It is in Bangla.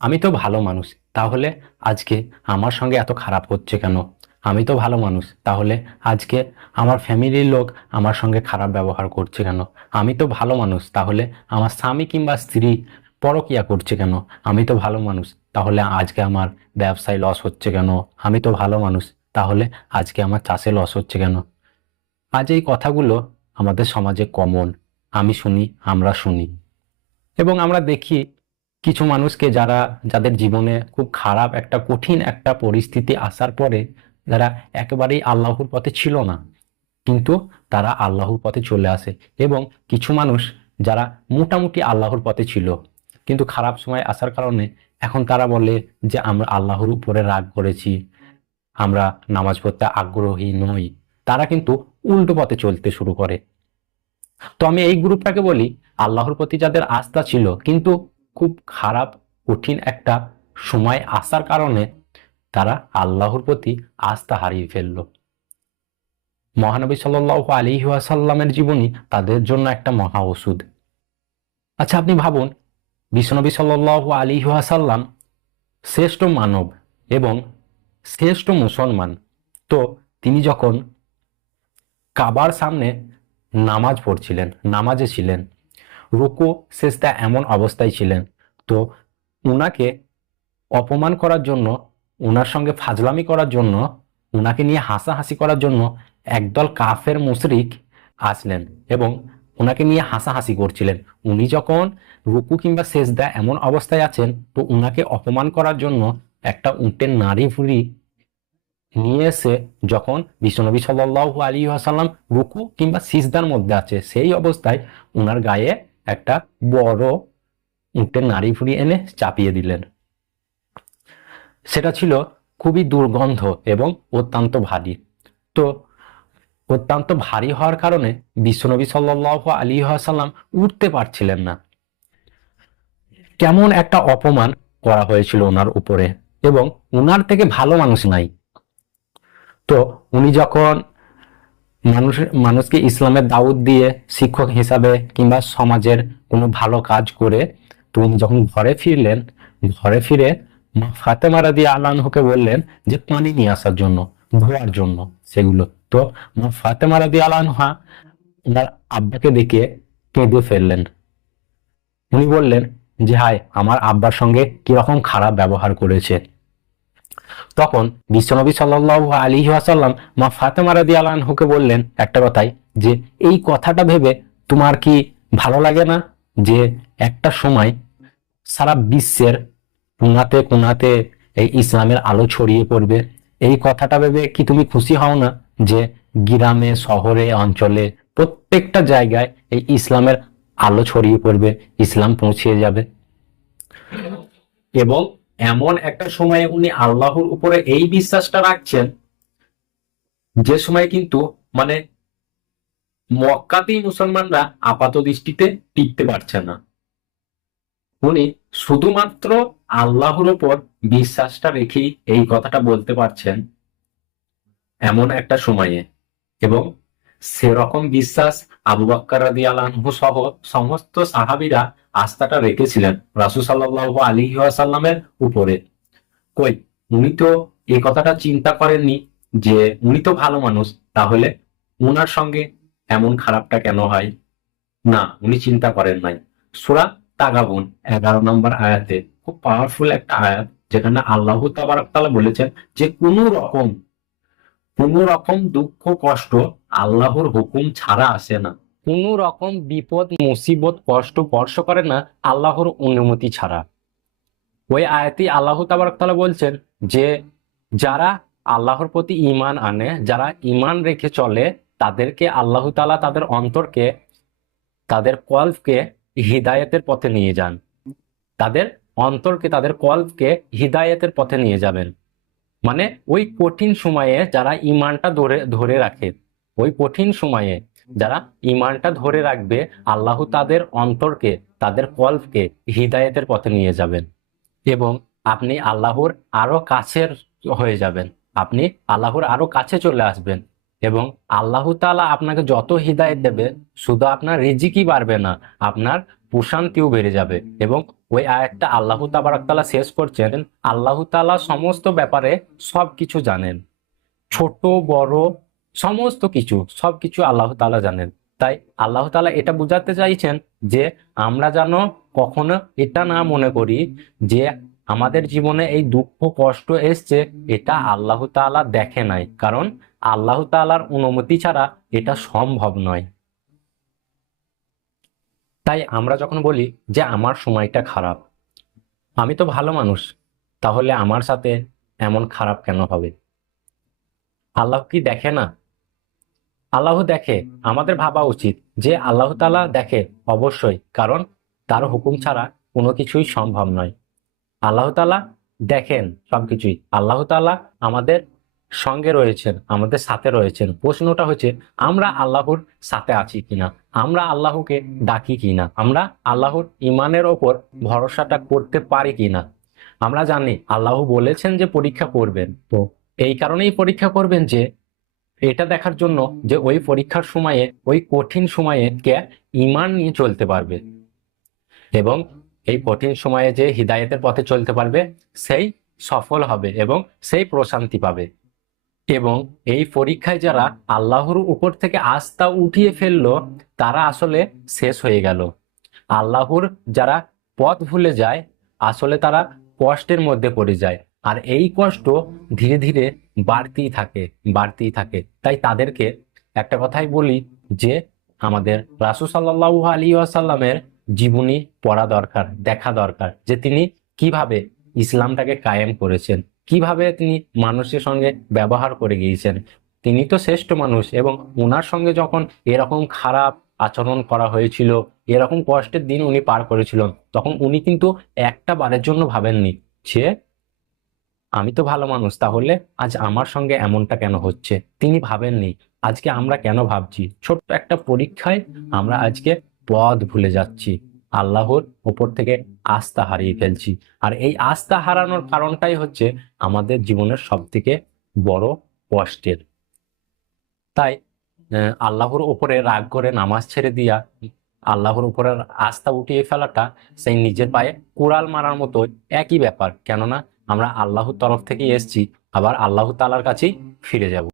আমি তো ভালো মানুষ, তাহলে আজকে আমার সঙ্গে এত খারাপ হচ্ছে কেন? আমি তো ভালো মানুষ, তাহলে আজকে আমার ফ্যামিলির লোক আমার সঙ্গে খারাপ ব্যবহার করছে কেন? আমি তো ভালো মানুষ, তাহলে আমার স্বামী কিংবা স্ত্রী পরকিয়া করছে কেন? আমি তো ভালো মানুষ, তাহলে আজকে আমার ব্যবসায় লস হচ্ছে কেন? আমি তো ভালো মানুষ, তাহলে আজকে আমার চাষে লস হচ্ছে কেন? আজ এই কথাগুলো আমাদের সমাজে কমন আমি শুনি, আমরা শুনি। এবং আমরা দেখি কিছু মানুষকে যারা, যাদের জীবনে খুব খারাপ একটা কঠিন একটা পরিস্থিতি আসার পরে যারা একেবারেই আল্লাহর পথে ছিল না, কিন্তু তারা আল্লাহর পথে চলে আসে। এবং কিছু মানুষ যারা মোটামুটি আল্লাহর পথে ছিল, কিন্তু খারাপ সময় আসার কারণে এখন তারা বলে যে, আমরা আল্লাহর উপরে রাগ করেছি, আমরা নামাজ পড়তে আগ্রহী নই। তারা কিন্তু উল্টো পথে চলতে শুরু করে। তো আমি এই গ্রুপটাকে বলি, আল্লাহর প্রতি যাদের আস্থা ছিল, কিন্তু খুব খারাপ, কঠিন একটা সময় আসার কারণে তারা আল্লাহর প্রতি আস্থা হারিয়ে ফেলল। মহানবী সাল আলী ওয়াসাল্লামের জীবনী তাদের জন্য একটা মহা ওষুধ। আচ্ছা আপনি ভাবুন, বিশ্বনবী সাল আলী ওয়াসাল্লাম শ্রেষ্ঠ মানব এবং শ্রেষ্ঠ মুসলমান। তো তিনি যখন কাবার সামনে নামাজ পড়ছিলেন, নামাজে ছিলেন, রুকু শেষটা এমন অবস্থায় ছিলেন তো উনাকে অপমান করার জন্য ওনার সঙ্গে ফাজলামি করার জন্য ওনাকে নিয়ে হাসাহাসি করার জন্য একদল কাফের মুশরিক আসলেন এবং ওনাকে নিয়ে হাসাহাসি করছিলেন। উনি যখন রুকু কিংবা সেজদা এমন অবস্থায় আছেন, তো উনাকে অপমান করার জন্য একটা উটের নারী ভুড়ি নিয়ে এসে যখন বিশ্বনবী সাল্লাহ আলী আসাল্লাম রুকু কিংবা সিজদার মধ্যে আছে, সেই অবস্থায় ওনার গায়ে একটা বড় উটের নাড়ি ভুড়ি এনে চাপিয়ে দিলেন। সেটা ছিল খুবই দুর্গন্ধ এবং অত্যন্ত ভারী। তো অত্যন্ত ভারী হওয়ার কারণে বিশ্বনবী সাল্লাহ আলী আসাল্লাম উঠতে পারছিলেন না। কেমন একটা অপমান করা হয়েছিল ওনার উপরে এবং ওনার থেকে ভালো মানুষ নাই। তো উনি যখন মানুষ, মানুষকে ইসলামের দাউদ দিয়ে শিক্ষক হিসাবে কিংবা সমাজের কোনো ভালো কাজ করে তো উনি যখন ঘরে ফিরলেন, ঘরে ফিরে মা ফাতেমা রাদি আল্লাহকে বললেন যে, পানি নিয়ে আসার জন্য, ধোয়ার জন্য সেগুলো। তো মা ফাতেমা রাদি আল্লাহা ওনার আব্বাকে দেখে কেঁদে ফেললেন। উনি বললেন যে, হায়, আমার আব্বার সঙ্গে কীরকম খারাপ ব্যবহার করেছে। তখন বিশ্বনবী সাল্লাহ আলী আসাল্লাম মা ফাতেমা রাদি আলহুকে বললেন একটা কথাই যে, এই কথাটা ভেবে তোমার কি ভালো লাগে না যে, একটা সময় সারা বিশ্বের কোনাতে কোনাতে এই ইসলামের আলো ছড়িয়ে পড়বে। এই কথাটা ভেবে কি তুমি খুশি হও না যে গ্রামে, শহরে, অঞ্চলে প্রত্যেকটা জায়গায় এই ইসলামের আলো ছড়িয়ে পড়বে, ইসলাম পৌঁছিয়ে যাবে? এবং এমন একটা সময়ে উনি আল্লাহর উপরে এই বিশ্বাসটা রাখছেন যে সময় কিন্তু মানে মক্কাতেই মুসলমানরা আপাত দৃষ্টিতে টিকতে পারছে না। উনি শুধুমাত্র আল্লাহর উপর বিশ্বাসটা রেখেই এই কথাটা বলতে পারছেন এমন একটা সময়ে। এবং সেরকম বিশ্বাস আবু বাক্কার রাদি আলানহু সহ সমস্ত সাহাবিরা আস্থাটা রেখেছিলেন রাসুল সাল্লাহ আলী সাল্লামের উপরে। কই, উনি তো এই কথাটা চিন্তা করেননি যে উনি তো ভালো মানুষ, তাহলে উনার সঙ্গে এমন খারাপটা কেন হয়? না, উনি চিন্তা করেন নাই। সুরা তাগাবুন, এগারো নম্বর আয়াতে খুব পাওয়ারফুল একটা আয়াত যেখানে আল্লাহ তাবারাকালা বলেছেন যে কোনো রকম, কোন রকম দুঃখ, কষ্ট আল্লাহর হুকুম ছাড়া আসে না। কোন রকম বিপদ, মুসিবত, কষ্ট, স্পর্শ করে না আল্লাহর অনুমতি ছাড়া। ওই আয়াতি আল্লাহ তাবারকতালা বলছেন যে যারা আল্লাহর প্রতি ইমান আনে, যারা ইমান রেখে চলে, তাদেরকে আল্লাহ তালা তাদের অন্তরকে, তাদের কল্পকে হিদায়তের পথে নিয়ে যান। তাদের অন্তরকে, তাদের কল্পকে হিদায়তের পথে নিয়ে যাবেন। মানে ওই কঠিন সময়ে যারা ইমানটা ধরে ধরে রাখে, ওই কঠিন সময়ে যারা ইমানটা ধরে রাখবে, আল্লাহ তাদের অন্তরকে, তাদের কল্পকে হিদায়তের পথে নিয়ে যাবেন এবং আপনি আল্লাহর আরও কাছের হয়ে যাবেন। আপনি আল্লাহর আরও কাছে চলে আসবেন। এবং আল্লাহ তাআলা আপনাকে যত হৃদায়ত দেবে, শুধু আপনার রিজিকই বাড়বে না, আপনার প্রশান্তিও বেড়ে যাবে। এবং ওই আয়াতটা আল্লাহ তাবারাকাল্লাহ শেষ করছেন, আল্লাহ তাআলা সমস্ত ব্যাপারে সব কিছু জানেন। ছোট, বড়, সমস্ত কিছু সব কিছু আল্লাহ তাআলা জানেন। তাই আল্লাহ তাআলা এটা বোঝাতে চাইছেন যে আমরা যেন কখনো এটা না মনে করি যে আমাদের জীবনে এই দুঃখ, কষ্ট এসছে, এটা আল্লাহ তাআলা দেখে নাই। কারণ আল্লাহ তাআলার অনুমতি ছাড়া এটা সম্ভব নয়। তাই আমরা যখন বলি যে আমার সময়টা খারাপ, আমি তো ভালো মানুষ, তাহলে আমার সাথে এমন খারাপ কেন হবে? আল্লাহ কি দেখে না? আল্লাহ দেখে, আমাদের ভাবা উচিত যে আল্লাহ তালা দেখে অবশ্যই, কারণ তার হুকুম ছাড়া কোনো কিছুই সম্ভব নয়। আল্লাহ তালা দেখেন সবকিছুই। আল্লাহ তাআলা আমাদের সঙ্গে রয়েছেন, আমাদের সাথে রয়েছেন। প্রশ্নটা হচ্ছে, আমরা আল্লাহর সাথে আছি কিনা? আমরা আল্লাহকে ডাকি কিনা? আমরা আল্লাহর ইমানের ওপর ভরসাটা করতে পারি কিনা? আমরা জানি, আল্লাহ বলেছেন যে পরীক্ষা করবেন। তো এই কারণেই পরীক্ষা করবেন যে, এটা দেখার জন্য যে ওই পরীক্ষার সময়ে, ওই কঠিন সময়ে কে ইমান নিয়ে চলতে পারবে। এবং এই কঠিন সময়ে যে হিদায়তের পথে চলতে পারবে, সেই সফল হবে এবং সেই প্রশান্তি পাবে। এবং এই পরীক্ষায় যারা আল্লাহর উপর থেকে আস্থা উঠিয়ে ফেলল, তারা আসলে শেষ হয়ে গেল। আল্লাহর যারা পথ ভুলে যায়, আসলে তারা কষ্টের মধ্যে পড়ে যায়। আর এই কষ্ট ধীরে ধীরে বাড়তেই থাকে বাড়তেই থাকে। তাই তাদেরকে একটা কথাই বলি যে, আমাদের রাসূল সাল্লাল্লাহু আলী আসাল্লামের জীবনী পড়া দরকার, দেখা দরকার যে তিনি কীভাবে ইসলামটাকে কায়েম করেছেন। কীভাবে তিনি মানুষের সঙ্গে ব্যবহার করে গিয়েছেন? তিনি তো শ্রেষ্ঠ মানুষ এবং ওনার সঙ্গে যখন এরকম খারাপ আচরণ করা হয়েছিল, এরকম কষ্টের দিন উনি পার করেছিলেন, তখন উনি কিন্তু একটা বারের জন্য ভাবেননি। যে আমি তো ভালো মানুষ, তাহলে আজ আমার সঙ্গে এমনটা কেন হচ্ছে? তিনি ভাবেননি, আজকে আমরা কেন ভাবছি? ছোট্ট একটা পরীক্ষায় আমরা আজকে পথ ভুলে যাচ্ছি। আল্লাহর ওপর থেকে আস্থা হারিয়ে ফেলছি। আর এই আস্থা হারানোর কারণটাই হচ্ছে আমাদের জীবনের সব থেকে বড় কষ্টের। তাই আল্লাহর উপরে রাগ করে নামাজ ছেড়ে দিয়া, আল্লাহর উপরে আস্থা উঠিয়ে ফেলাটা সেই নিজের পায়ে কুড়াল মারার মতো একই ব্যাপার। কেননা আমরা আল্লাহর তরফ থেকে এসেছি, আবার আল্লাহ তালার কাছেই ফিরে যাব।